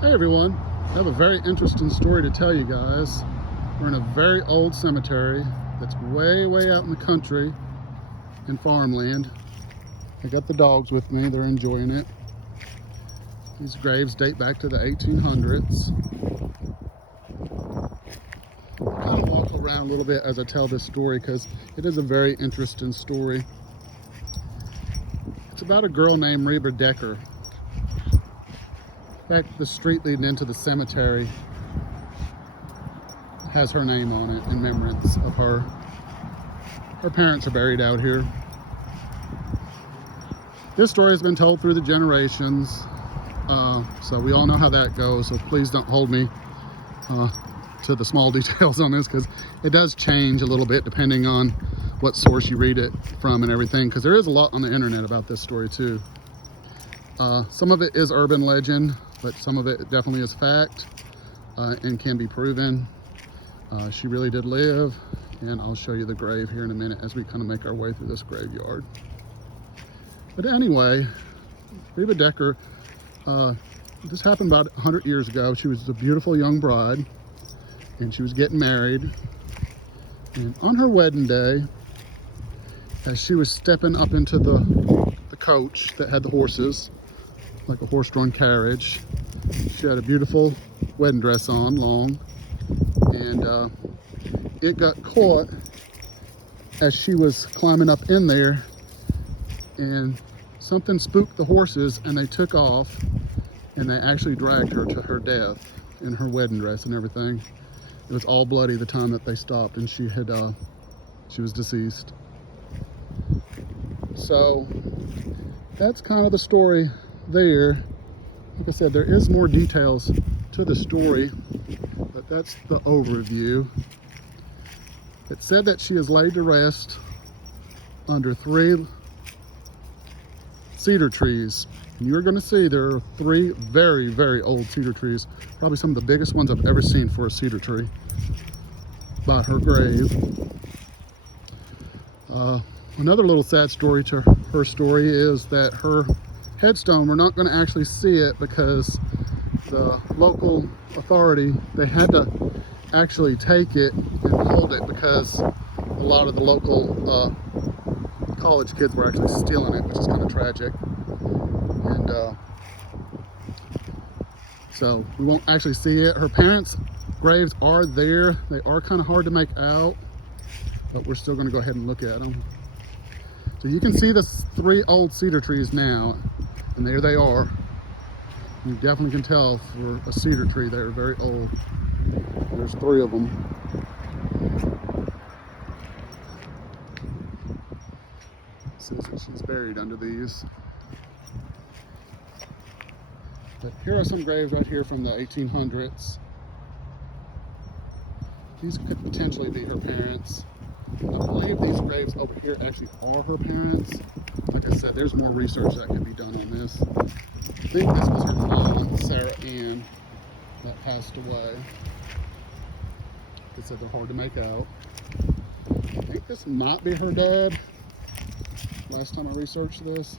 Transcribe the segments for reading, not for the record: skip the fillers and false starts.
Hey everyone, I have a very interesting story to tell you guys. We're in a very old cemetery that's way out in the country in farmland. I got the dogs with me, they're enjoying it. These graves date back to the 1800s. I'll kind of walk around a little bit as I tell this story because it is a very interesting story. It's about a girl named Rheba Decker. In fact, the street leading into the cemetery has her name on it in remembrance of her. Her parents are buried out here. This story has been told through the generations, so we all know how that goes, so please don't hold me to the small details on this, because it does change a little bit depending on what source you read it from and everything, because there is a lot on the internet about this story too. Some of it is urban legend, but some of it definitely is fact and can be proven. She really did live, and I'll show you the grave here in a minute as we kind of make our way through this graveyard. But anyway, Rheba Decker, this happened about 100 years ago. She was a beautiful young bride, and she was getting married. And on her wedding day, as she was stepping up into the coach that had the horses, like a horse-drawn carriage, she had a beautiful wedding dress on, long, and it got caught as she was climbing up in there, and something spooked the horses and they took off, and they actually dragged her to her death in her wedding dress and everything. It was all bloody the time that they stopped, and she was deceased. So that's kind of the story there. Like I said, there is more details to the story, but that's the overview. It said that she is laid to rest under 3 cedar trees. And you're going to see there are 3 very old cedar trees, probably some of the biggest ones I've ever seen for a cedar tree, by her grave. Another little sad story to her story is that her headstone, we're not going to actually see it because the local authority, they had to actually take it and hold it because a lot of the local college kids were actually stealing it, which is kind of tragic. And so we won't actually see it. Her parents' graves are there. They are kind of hard to make out, but we're still going to go ahead and look at them. So you can see the 3 old cedar trees now, and there they are. You definitely can tell for a cedar tree they're very old. There's 3 of them. It says that she's buried under these. But here are some graves right here from the 1800s. These could potentially be her parents. I believe these graves over here actually are her parents. Like I said, there's more research that can be done on this. I think this was her mom, Sarah Ann, that passed away. They said they're hard to make out. I think this might be her dad. Last time I researched this.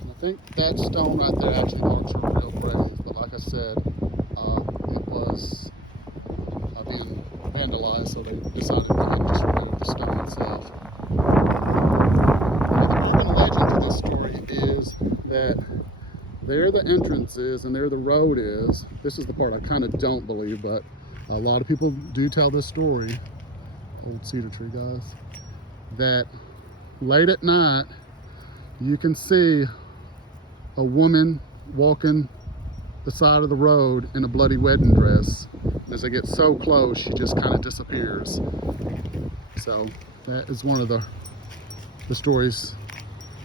And I think that stone right there actually marks her real grave. But like I said, it was being vandalized, so they decided to go ahead and just remove the stone itself. Now, the urban legend to this story is that there the entrance is and there the road is. This is the part I kind of don't believe, but a lot of people do tell this story, old cedar tree guys, that late at night you can see a woman walking the side of the road in a bloody wedding dress. As they get so close, she just kind of disappears. So that is one of the stories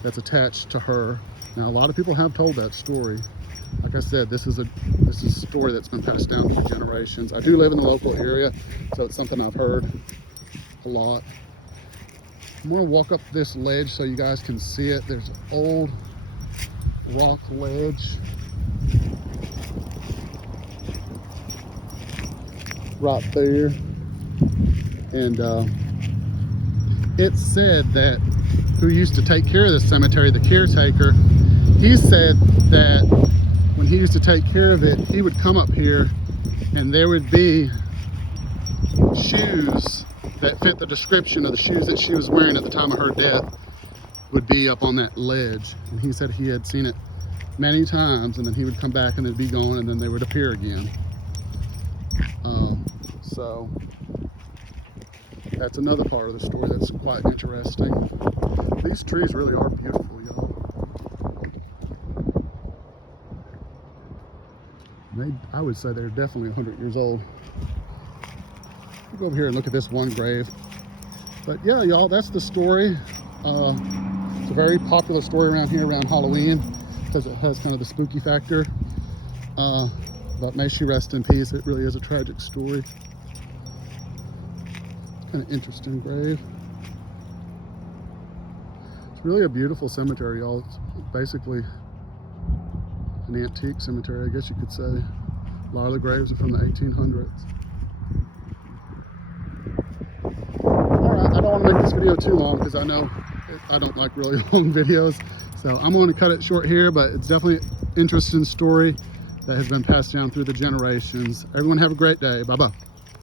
that's attached to her. Now, a lot of people have told that story. Like I said, this is a story that's been passed down through generations. I do live in the local area, so it's something I've heard a lot. I'm gonna walk up this ledge so you guys can see it. There's an old rock ledge right there, and it said that who used to take care of this cemetery, the caretaker, he said that when when he used to take care of it, he would come up here and there would be shoes that fit the description of the shoes that she was wearing at the time of her death would be up on that ledge. And he said he had seen it many times, and then he would come back and they'd be gone, and then they would appear again. So that's another part of the story that's quite interesting. These trees really are beautiful, y'all. I would say they're definitely 100 years old. We'll go over here and look at this one grave. But yeah, y'all, that's the story. It's a very popular story around here around Halloween because it has kind of the spooky factor. But may she rest in peace. It really is a tragic story. Kind of interesting grave. It's really a beautiful cemetery, y'all. It's basically an antique cemetery, I guess you could say. A lot of the graves are from the 1800s. Alright, I don't want to make this video too long because I know I don't like really long videos. So I'm going to cut it short here, but it's definitely an interesting story that has been passed down through the generations. Everyone have a great day. Bye-bye.